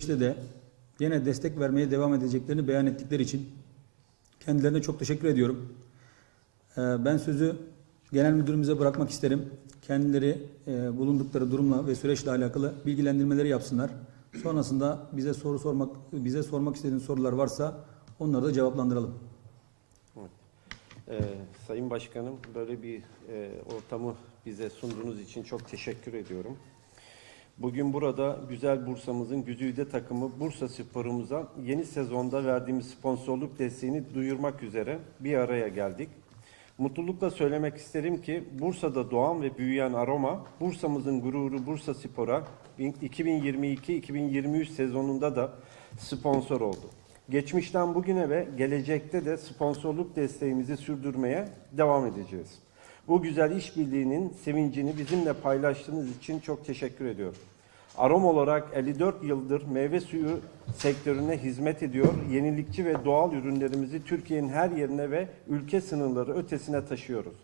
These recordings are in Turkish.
İşte de yine destek vermeye devam edeceklerini beyan ettikleri için kendilerine çok teşekkür ediyorum. Ee, Ben sözü genel müdürümüze bırakmak isterim. Kendileri e, bulundukları durumla ve süreçle alakalı bilgilendirmeleri yapsınlar. Sonrasında bize soru sormak bize sormak istediğiniz sorular varsa onları da cevaplandıralım. Ee, Sayın Başkanım böyle bir e, ortamı bize sunduğunuz için çok teşekkür ediyorum. Bugün burada güzel Bursa'mızın güzide takımı Bursa Spor'umuza yeni sezonda verdiğimiz sponsorluk desteğini duyurmak üzere bir araya geldik. Mutlulukla söylemek isterim ki Bursa'da doğan ve büyüyen Aroma, Bursa'mızın gururu Bursa Spor'a 2022-2023 sezonunda da sponsor oldu. Geçmişten bugüne ve gelecekte de sponsorluk desteğimizi sürdürmeye devam edeceğiz. Bu güzel işbirliğinin sevincini bizimle paylaştığınız için çok teşekkür ediyorum. Arom olarak 54 yıldır meyve suyu sektörüne hizmet ediyor. Yenilikçi ve doğal ürünlerimizi Türkiye'nin her yerine ve ülke sınırları ötesine taşıyoruz.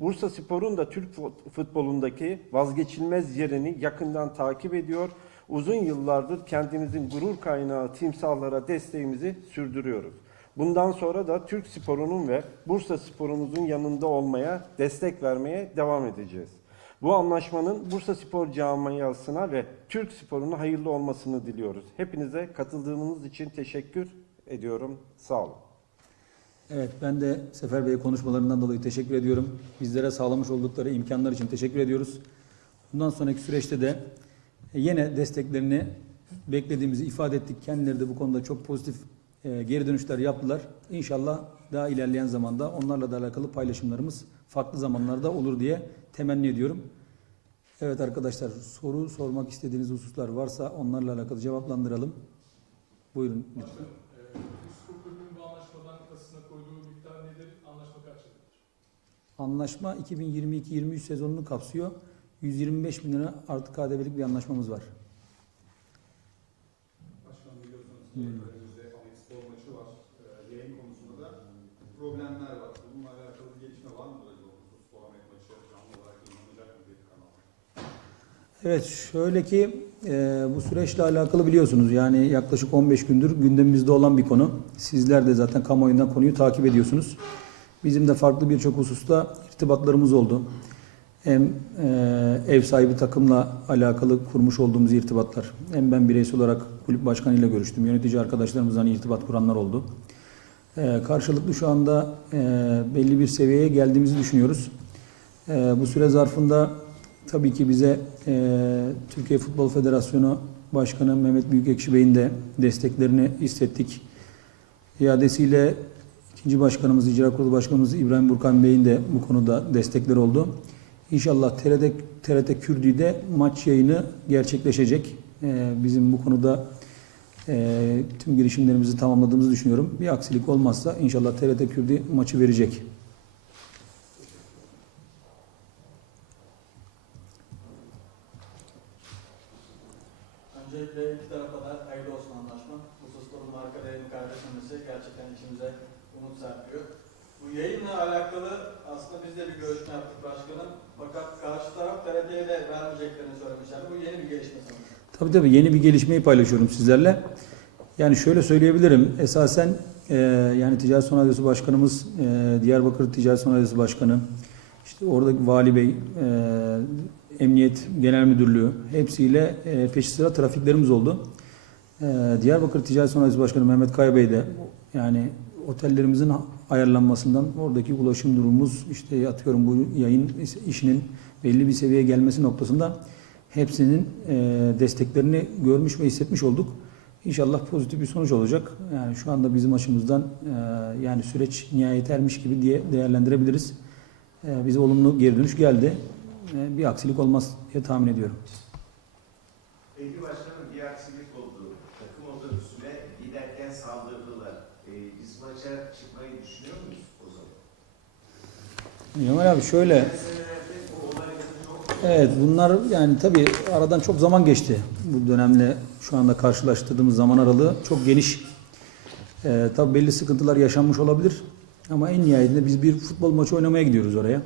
Bursa Spor'un da Türk fut- futbolundaki vazgeçilmez yerini yakından takip ediyor. Uzun yıllardır kendimizin gurur kaynağı timsahlara desteğimizi sürdürüyoruz. Bundan sonra da Türk sporunun ve Bursa sporumuzun yanında olmaya, destek vermeye devam edeceğiz. Bu anlaşmanın Bursa Spor camiasına ve Türk sporuna hayırlı olmasını diliyoruz. Hepinize katıldığınız için teşekkür ediyorum. Sağ olun. Evet ben de Sefer Bey konuşmalarından dolayı teşekkür ediyorum. Bizlere sağlamış oldukları imkanlar için teşekkür ediyoruz. Bundan sonraki süreçte de yine desteklerini beklediğimizi ifade ettik. Kendileri de bu konuda çok pozitif e, geri dönüşler yaptılar. İnşallah daha ilerleyen zamanda onlarla da alakalı paylaşımlarımız farklı zamanlarda olur diye temenni ediyorum. Evet arkadaşlar soru sormak istediğiniz hususlar varsa onlarla alakalı cevaplandıralım. Buyurun lütfen. Yıldır? Anlaşma 2022-23 sezonunu kapsıyor. 125 bin lira artı KDV'lik bir anlaşmamız var. Başkanım biliyorsunuz Hmm. önümüzde Ahmet Spor maçı var. Ee, yayın konusunda da problemler var. Bununla alakalı bir gelişme var mı acaba? Bu Spor Ahmet maçı canlı olarak yayınlanacak mı bir kanal? Evet şöyle ki e, bu süreçle alakalı biliyorsunuz yani yaklaşık 15 gündür gündemimizde olan bir konu. Sizler de zaten kamuoyundan konuyu takip ediyorsunuz. Bizim de farklı birçok hususta irtibatlarımız oldu. Hem e, ev sahibi takımla alakalı kurmuş olduğumuz irtibatlar, hem ben bireysel olarak kulüp başkanıyla görüştüm. Yönetici arkadaşlarımızdan irtibat kuranlar oldu. E, karşılıklı şu anda e, belli bir seviyeye geldiğimizi düşünüyoruz. E, bu süre zarfında tabii ki bize e, Türkiye Futbol Federasyonu Başkanı Mehmet Büyükekşi Bey'in de desteklerini hissettik. İadesiyle ikinci başkanımız, İcra Kurulu Başkanımız İbrahim Burkan Bey'in de bu konuda destekleri oldu. İnşallah TRT, TRT Kürdü'de maç yayını gerçekleşecek. E, bizim bu konuda e, tüm girişimlerimizi tamamladığımızı düşünüyorum. Bir aksilik olmazsa inşallah TRT Kürdü maçı verecek. Öncelikle iki tarafa da hayırlı olsun anlaşma. Bursa Spor'un marka değerini kaybetmemesi gerçekten içimize umut serpiyor. Bu yayınla alakalı aslında biz de bir görüşme yaptık başkanım. Fakat karşı taraf TRT'ye de vermeyeceklerini söylemişler. Bu yeni bir gelişme sanırım. Tabii tabii yeni bir gelişmeyi paylaşıyorum sizlerle. Yani şöyle söyleyebilirim. Esasen e, yani Ticaret Sanayi Başkanımız, e, Diyarbakır Ticaret Sanayi Başkanı, işte oradaki Vali Bey, e, Emniyet Genel Müdürlüğü hepsiyle e, peşi sıra trafiklerimiz oldu. E, Diyarbakır Ticaret Sanayi Başkanı Mehmet Kaya Bey de yani otellerimizin ayarlanmasından oradaki ulaşım durumumuz işte atıyorum bu yayın işinin belli bir seviyeye gelmesi noktasında hepsinin e, desteklerini görmüş ve hissetmiş olduk. İnşallah pozitif bir sonuç olacak. Yani şu anda bizim açımızdan e, yani süreç nihayet ermiş gibi diye değerlendirebiliriz. E, bize olumlu geri dönüş geldi. E, bir aksilik olmaz diye tahmin ediyorum. Peki başkanım bir aksilik oldu. Takım otobüsüne giderken saldırdılar. Ee, biz maça çıkmayı düşünüyor muyuz o zaman? Cemal abi şöyle Evet bunlar yani tabii aradan çok zaman geçti. Bu dönemle şu anda karşılaştırdığımız zaman aralığı çok geniş. Ee, tabii belli sıkıntılar yaşanmış olabilir. Ama en nihayetinde biz bir futbol maçı oynamaya gidiyoruz oraya.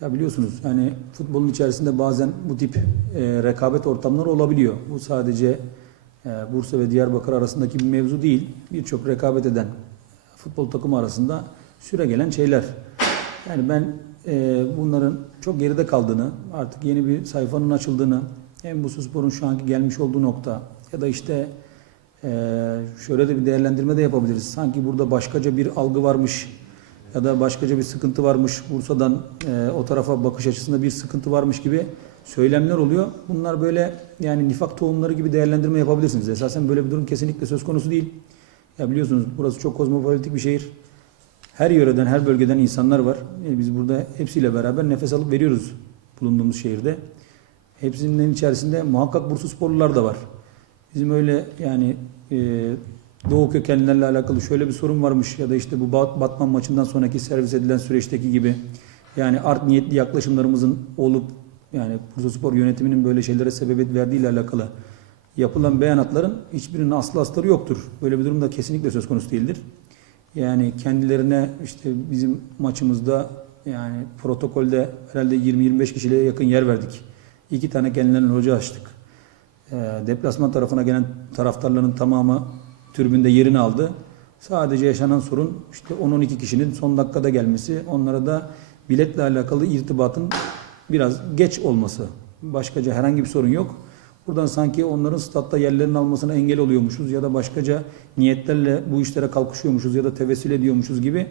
Ya biliyorsunuz yani futbolun içerisinde bazen bu tip e, rekabet ortamları olabiliyor. Bu sadece e, Bursa ve Diyarbakır arasındaki bir mevzu değil. Birçok rekabet eden futbol takımı arasında süre gelen şeyler. Yani ben e, bunların çok geride kaldığını, artık yeni bir sayfanın açıldığını, hem bu sporun şu anki gelmiş olduğu nokta ya da işte e, şöyle de bir değerlendirme de yapabiliriz. Sanki burada başkaca bir algı varmış ya da başkaca bir sıkıntı varmış. Bursa'dan e, o tarafa bakış açısında bir sıkıntı varmış gibi söylemler oluyor. Bunlar böyle yani nifak tohumları gibi değerlendirme yapabilirsiniz. Esasen böyle bir durum kesinlikle söz konusu değil. Ya biliyorsunuz burası çok kozmopolitik bir şehir. Her yöreden, her bölgeden insanlar var. E, Biz burada hepsiyle beraber nefes alıp veriyoruz bulunduğumuz şehirde. Hepsinin içerisinde muhakkak burslu sporlular da var. Bizim öyle yani e, Doğu kökenlilerle alakalı şöyle bir sorun varmış ya da işte bu Bat- Batman maçından sonraki servis edilen süreçteki gibi yani art niyetli yaklaşımlarımızın olup yani Bursa Spor yönetiminin böyle şeylere sebebiyet verdiği ile alakalı yapılan beyanatların hiçbirinin aslı astarı yoktur. Böyle bir durum da kesinlikle söz konusu değildir. Yani kendilerine işte bizim maçımızda yani protokolde herhalde 20-25 kişiye yakın yer verdik. İki tane kendilerine hoca açtık. Ee, deplasman tarafına gelen taraftarların tamamı tribünde yerini aldı. Sadece yaşanan sorun işte 10-12 kişinin son dakikada gelmesi, onlara da biletle alakalı irtibatın biraz geç olması. Başkaca herhangi bir sorun yok. Buradan sanki onların statta yerlerini almasına engel oluyormuşuz ya da başkaca niyetlerle bu işlere kalkışıyormuşuz ya da tevessül ediyormuşuz gibi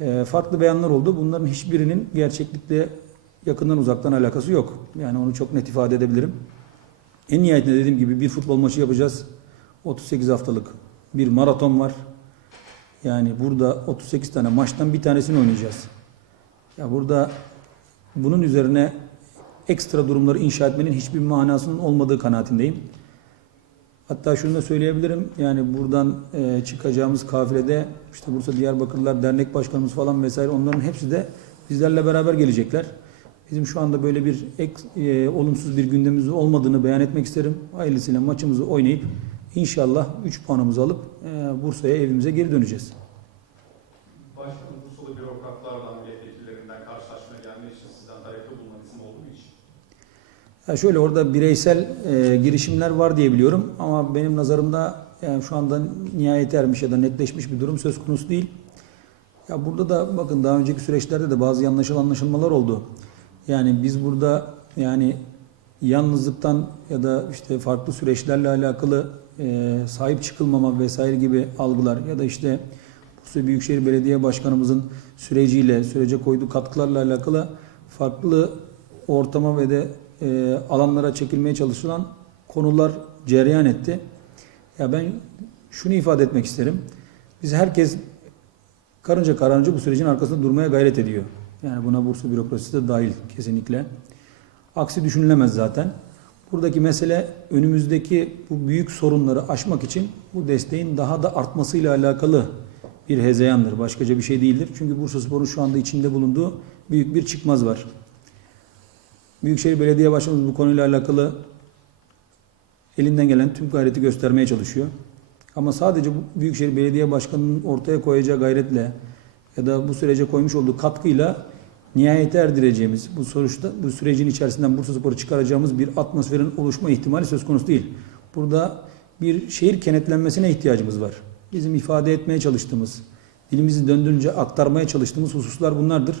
e, farklı beyanlar oldu. Bunların hiçbirinin gerçeklikle yakından uzaktan alakası yok. Yani onu çok net ifade edebilirim. En nihayetinde dediğim gibi bir futbol maçı yapacağız. 38 haftalık bir maraton var. Yani burada 38 tane maçtan bir tanesini oynayacağız. Ya burada bunun üzerine ekstra durumları inşa etmenin hiçbir manasının olmadığı kanaatindeyim. Hatta şunu da söyleyebilirim. Yani buradan e, çıkacağımız kafilede işte Bursa Diyarbakırlılar Dernek Başkanımız falan vesaire onların hepsi de bizlerle beraber gelecekler. Bizim şu anda böyle bir ek, e, olumsuz bir gündemimiz olmadığını beyan etmek isterim. Hayırlısıyla maçımızı oynayıp inşallah 3 puanımızı alıp e, Bursa'ya evimize geri döneceğiz. Başkanım Bursalı bürokratlardan, milletvekillerinden karşılaşmaya gelmek için sizden talepte bulunan isim oldu mu hiç? Ya şöyle orada bireysel e, girişimler var diye biliyorum ama benim nazarımda yani şu anda nihayete ermiş ya da netleşmiş bir durum söz konusu değil. Ya burada da bakın daha önceki süreçlerde de bazı yanlış anlaşılmalar oldu. Yani biz burada yani yalnızlıktan ya da işte farklı süreçlerle alakalı e, sahip çıkılmama vesaire gibi algılar ya da işte Bursa Büyükşehir Belediye Başkanımızın süreciyle, sürece koyduğu katkılarla alakalı farklı ortama ve de e, alanlara çekilmeye çalışılan konular cereyan etti. Ya ben şunu ifade etmek isterim. Biz herkes karınca kararınca bu sürecin arkasında durmaya gayret ediyor. Yani buna Bursa bürokrasisi de dahil kesinlikle. Aksi düşünülemez zaten. Buradaki mesele önümüzdeki bu büyük sorunları aşmak için bu desteğin daha da artmasıyla alakalı bir hezeyandır. Başkaca bir şey değildir. Çünkü Bursa Spor'un şu anda içinde bulunduğu büyük bir çıkmaz var. Büyükşehir Belediye Başkanımız bu konuyla alakalı elinden gelen tüm gayreti göstermeye çalışıyor. Ama sadece bu Büyükşehir Belediye Başkanı'nın ortaya koyacağı gayretle ya da bu sürece koymuş olduğu katkıyla nihayete erdireceğimiz, bu sonuçta bu sürecin içerisinden Bursa Spor'u çıkaracağımız bir atmosferin oluşma ihtimali söz konusu değil. Burada bir şehir kenetlenmesine ihtiyacımız var. Bizim ifade etmeye çalıştığımız, dilimizi döndürünce aktarmaya çalıştığımız hususlar bunlardır.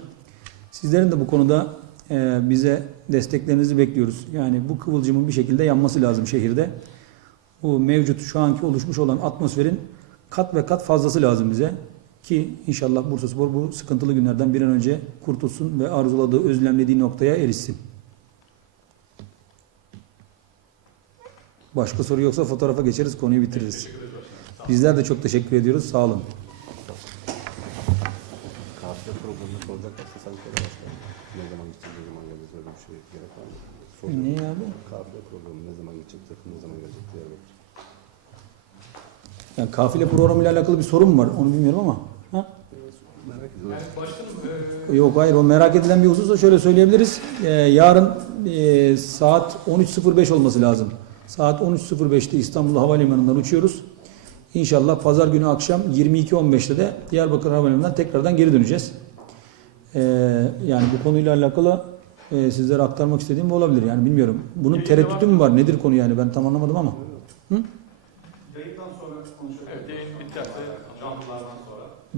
Sizlerin de bu konuda e, bize desteklerinizi bekliyoruz. Yani bu kıvılcımın bir şekilde yanması lazım şehirde. Bu mevcut şu anki oluşmuş olan atmosferin kat ve kat fazlası lazım bize. Ki inşallah Bursaspor bu sıkıntılı günlerden bir an önce kurtulsun ve arzuladığı, özlemlediği noktaya erişsin. Başka soru yoksa fotoğrafa geçeriz, konuyu bitiririz. Bizler de çok teşekkür ediyoruz. Sağ olun. Kafile programını sen söyle başkanım. Ne zaman gidecek, ne zaman gelecek öyle bir şey gerek var mı? Soracak. Ne abi? Kafile programı ne zaman gidecek, takım ne zaman gelecek diye. Yani kafile programıyla alakalı bir sorun mu var? Onu bilmiyorum ama. Ha? Merak ediyorum. Yani başkanım Yok hayır o merak edilen bir husus da şöyle söyleyebiliriz. Ee, yarın e, saat 13.05 olması lazım. Saat 13.05'te İstanbul Havalimanı'ndan uçuyoruz. İnşallah pazar günü akşam 22.15'te de Diyarbakır Havalimanı'ndan tekrardan geri döneceğiz. Ee, yani bu konuyla alakalı e, sizlere aktarmak istediğim bu olabilir. Yani bilmiyorum. Bunun tereddütü mü var? Nedir konu yani? Ben tam anlamadım ama. Hı? Kayıttan sonra konuşabiliriz. Evet,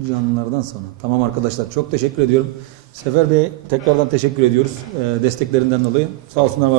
canlılardan sonra. Tamam arkadaşlar çok teşekkür ediyorum. Sefer Bey tekrardan teşekkür ediyoruz e, desteklerinden dolayı. Sağ olsunlar var.